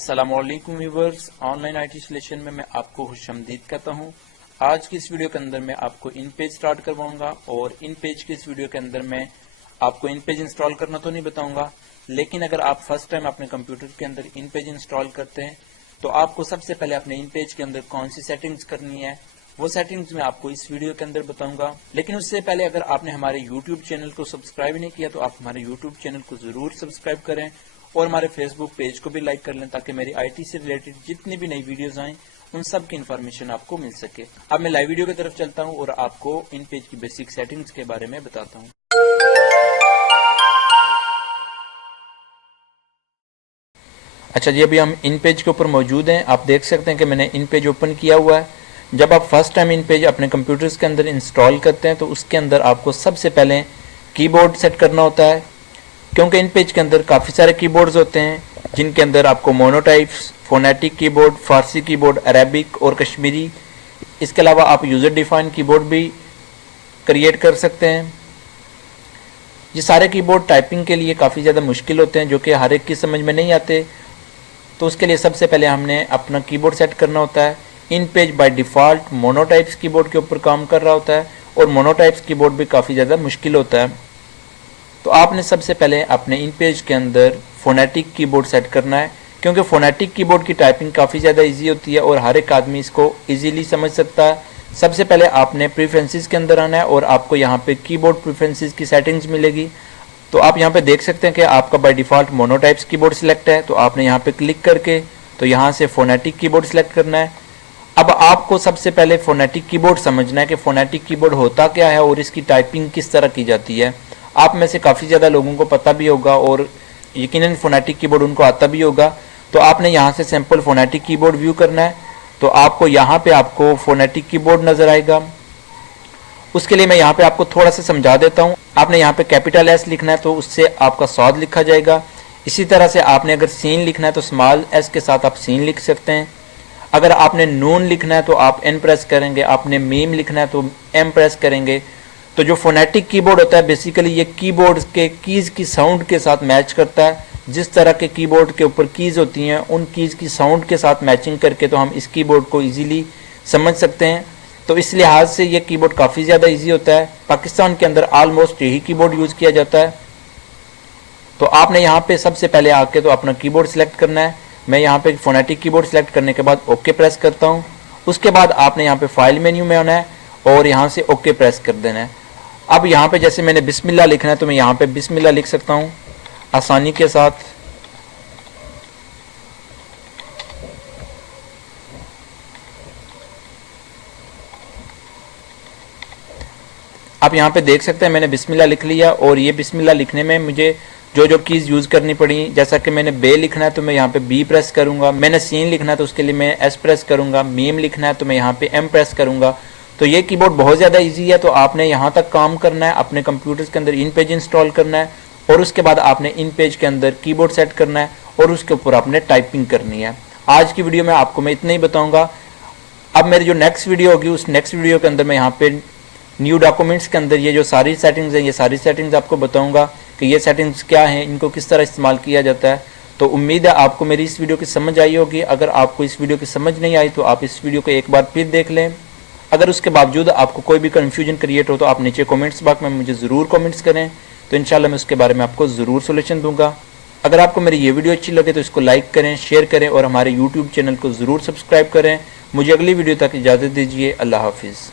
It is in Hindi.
अस्सलामुअलैकुम व्यूअर्स, ऑनलाइन आईटी सॉल्यूशन में मैं आपको खुशामदीद कहता हूं। आज की इस वीडियो के अंदर मैं आपको इन पेज स्टार्ट करवाऊंगा और इन पेज की इस वीडियो के अंदर मैं आपको इन पेज इंस्टॉल करना तो नहीं बताऊंगा, लेकिन अगर आप फर्स्ट टाइम अपने कंप्यूटर के अंदर इन पेज इंस्टॉल करते हैं तो आपको सबसे पहले अपने इन पेज के अंदर कौन सी सेटिंग्स करनी है वो सेटिंग्स मैं आपको इस वीडियो के अंदर बताऊंगा। लेकिन उससे पहले अगर आपने हमारे YouTube चैनल को सब्सक्राइब नहीं किया तो आप हमारे YouTube चैनल को जरूर सब्सक्राइब करें और हमारे फेसबुक पेज को भी लाइक कर लें ताकि मेरी आईटी से रिलेटेड जितनी भी नई वीडियोस आएं उन सब की इन्फॉर्मेशन आपको मिल सके। अब मैं लाइव वीडियो की तरफ चलता हूं और आपको इन पेज की बेसिक सेटिंग्स के बारे में बताता हूं। अच्छा जी, अभी हम इन पेज के ऊपर मौजूद हैं। आप देख सकते हैं कि मैंने इन पेज ओपन किया हुआ है। जब आप फर्स्ट टाइम इन पेज अपने कंप्यूटर्स के अंदर इंस्टॉल करते हैं तो उसके अंदर आपको सबसे पहले कीबोर्ड सेट करना होता है, क्योंकि इन पेज के अंदर काफ़ी सारे कीबोर्ड्स होते हैं जिनके अंदर आपको मोनोटाइप्स, फोनेटिक कीबोर्ड, फारसी कीबोर्ड, अरेबिक और कश्मीरी, इसके अलावा आप यूज़र डिफाइन कीबोर्ड भी क्रिएट कर सकते हैं। ये सारे कीबोर्ड टाइपिंग के लिए काफ़ी ज़्यादा मुश्किल होते हैं जो कि हर एक की समझ में नहीं आते, तो उसके लिए सबसे पहले हमने अपना कीबोर्ड सेट करना होता है। InPage by default monotypes keyboard के ऊपर काम कर रहा होता है और मोनोटाइप्स कीबोर्ड भी काफ़ी ज़्यादा मुश्किल होता है। तो आपने सबसे पहले अपने इन पेज के अंदर फोनेटिक कीबोर्ड सेट करना है, क्योंकि फोनेटिक कीबोर्ड की टाइपिंग काफ़ी ज़्यादा इजी होती है और हर एक आदमी इसको इजीली समझ सकता है। सबसे पहले आपने प्रेफरेंसेस के अंदर आना है और आपको यहाँ पे कीबोर्ड प्रेफरेंसेस की सेटिंग्स मिलेगी। तो आप यहाँ पे देख सकते हैं कि आपका bye default monotypes keyboard select है, तो आपने यहाँ पे क्लिक करके तो यहाँ से फोनेटिक कीबोर्ड सिलेक्ट करना है। अब आपको सबसे पहले फोनेटिक कीबोर्ड समझना है कि फोनेटिक कीबोर्ड होता क्या है और इसकी टाइपिंग किस तरह की जाती है। आप में से काफ़ी ज़्यादा लोगों को पता भी होगा और यकीनन फोनेटिक कीबोर्ड उनको आता भी होगा। तो आपने यहाँ से सिंपल फोनेटिक कीबोर्ड व्यू करना है, तो आपको यहाँ पे आपको फोनेटिक कीबोर्ड नज़र आएगा। उसके लिए मैं यहाँ पे आपको थोड़ा सा समझा देता हूँ। आपने यहाँ पे कैपिटल एस लिखना है तो उससे आपका सौद लिखा जाएगा। इसी तरह से आपने अगर सीन लिखना है तो स्मॉल एस के साथ आप सीन लिख सकते हैं। अगर आपने नून लिखना है तो आप एन प्रेस करेंगे, आपने मीम लिखना है तो एम प्रेस करेंगे। तो जो फोनेटिक कीबोर्ड होता है बेसिकली ये कीबोर्ड के कीज़ की साउंड के साथ मैच करता है। जिस तरह के कीबोर्ड के ऊपर कीज़ होती हैं उन कीज़ की साउंड के साथ मैचिंग करके तो हम इस कीबोर्ड को इजीली समझ सकते हैं। तो इस लिहाज से ये कीबोर्ड काफ़ी ज़्यादा इजी होता है। पाकिस्तान के अंदर ऑलमोस्ट यही कीबोर्ड यूज़ किया जाता है। तो आपने यहाँ पे सबसे पहले आके तो अपना कीबोर्ड सिलेक्ट करना है। मैं यहाँ पे फोनेटिक कीबोर्ड सिलेक्ट करने के बाद ओके प्रेस करता हूँ। उसके बाद आपने यहाँ पे फाइल मेन्यू में आना है और यहाँ से ओके प्रेस कर देना है। अब यहाँ पे जैसे मैंने बिस्मिल्लाह लिखना है तो मैं यहाँ पे बिस्मिल्लाह लिख सकता हूँ आसानी के साथ। आप यहाँ पे देख सकते हैं मैंने बिस्मिल्लाह लिख लिया और ये बिस्मिल्लाह लिखने में मुझे जो जो कीज़ यूज़ करनी पड़ी, जैसा कि मैंने बे लिखना है तो मैं यहाँ पे बी प्रेस करूँगा, मैंने सीन लिखना है तो उसके लिए मैं एस प्रेस करूँगा, मीम लिखना है तो मैं यहाँ पे एम प्रेस करूँगा। तो ये कीबोर्ड बहुत ज़्यादा इजी है। तो आपने यहाँ तक काम करना है, अपने कंप्यूटर्स के अंदर इन पेज इंस्टॉल करना है और उसके बाद आपने इन पेज के अंदर कीबोर्ड सेट करना है और उसके ऊपर आपने टाइपिंग करनी है। आज की वीडियो में आपको मैं इतना ही बताऊँगा। अब मेरी जो नेक्स्ट वीडियो होगी उस नेक्स्ट वीडियो के अंदर मैं यहाँ पे न्यू डॉक्यूमेंट्स के अंदर ये जो सारी सेटिंग्स हैं ये सारी सेटिंग्स आपको बताऊंगा कि ये सेटिंग्स क्या हैं, इनको किस तरह इस्तेमाल किया जाता है। तो उम्मीद है आपको मेरी इस वीडियो की समझ आई होगी। अगर आपको इस वीडियो की समझ नहीं आई तो आप इस वीडियो को एक बार फिर देख लें। अगर उसके बावजूद आपको कोई भी कन्फ्यूजन क्रिएट हो तो आप नीचे कमेंट्स बॉक्स में मुझे ज़रूर कमेंट्स करें, तो इंशाल्लाह मैं उसके बारे में आपको ज़रूर सोल्यूशन दूंगा। अगर आपको मेरी ये वीडियो अच्छी लगे तो इसको लाइक करें, शेयर करें और हमारे यूट्यूब चैनल को ज़रूर सब्सक्राइब करें। मुझे अगली वीडियो तक इजाज़त दीजिए। अल्लाह हाफिज़।